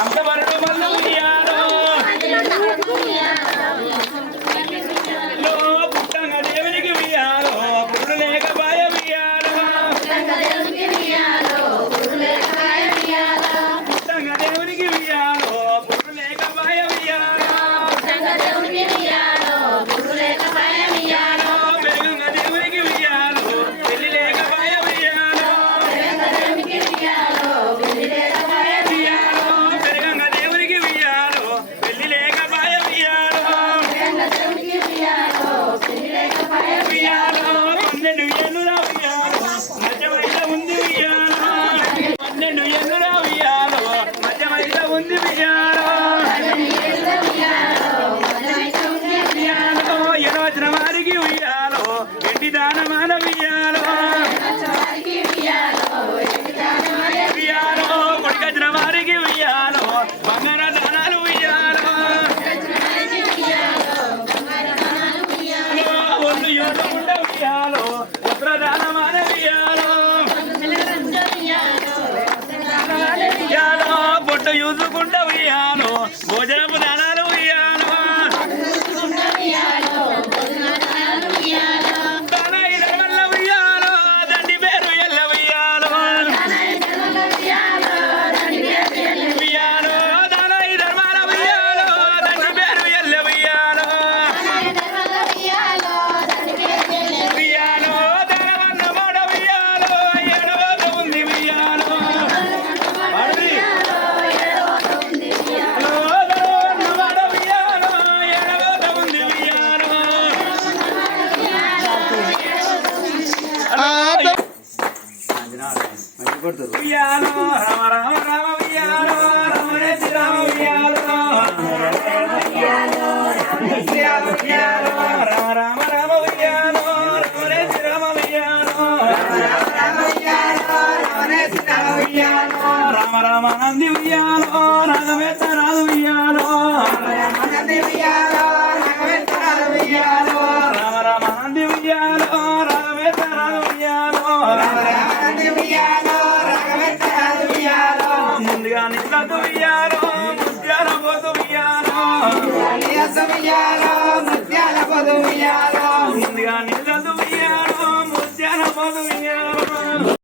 అంతవరకు మల్లు ఉయ్యాలో పుట్టంగా దేవునికి ఉయ్యాలో పురుడు లేక బాయ ఉయ్యాలో పుట్టంగా దేవునికి ఉయ్యాలో పురుడు లేక బాయ ఉయ్యాలో పెరుగంగా దేవునికి ఉయ్యాలో పెళ్లి లేక బాయ ఉయ్యాలో పెరుగంగా దేవునికి ఉయ్యాలో పెళ్లి లేక బాయ ఉయ్యాలో ఉయ్యాలో 12 ఏళ్ళు రా ఉయ్యాలో మధ్య వయసు ఉంది ఉయ్యాలో 12 ఏళ్ళు రా ఉయ్యాలో మధ్య వయసు ఉంది ఉయ్యాలో ఎడవచ్చిన వారికి ఉయ్యాలో ఎండి దానమాన ఉయ్యాలో ఉయ్యాలో కొడికొచ్చిన వారికి ఉయ్యాలో బంగార దానాలు ఉయ్యాలో ఒళ్ళు యోగముండ ఉయ్యాలో వస్త్ర దానమాన ఉయ్యాలో ఉయ్యాలో బొట్టు యూసుకుంట ఉయ్యాలో భోజనపు దానాలు ఉయ్యాలో దానాయి ధర్మల్ల ఉయ్యాలో దండి పేరు ఎల్ల ఉయ్యాలో ఉయ్యాలో దానాయి ధర్మాల ఉయ్యాలో దండి పేరు ఎల్ల ఉయ్యాలో ఉయ్యాలో ధనవన్న మోడ ఉయ్యాలో ఎడవత ఉంది ఉయ్యాలో ఉయ్యాలో రామ రామ రామ ఉయ్యాలో రామ రేసి రామ ఉయ్యాలో రామ రామ రామ ఉయ్యాలో రామ రేసి రామ ఉయ్యాలో రామ రామ నంది ఉయ్యాలో రాగవేత్త రాదు ఉయ్యాలో రామ రామ నంది ఉయ్యాలో రాగవేత్త రాదు ఉయ్యాలో ముందుగా నిలదు ఉయ్యాలో ముత్యాల పోతు ఉయ్యాలో ముందుగా నిల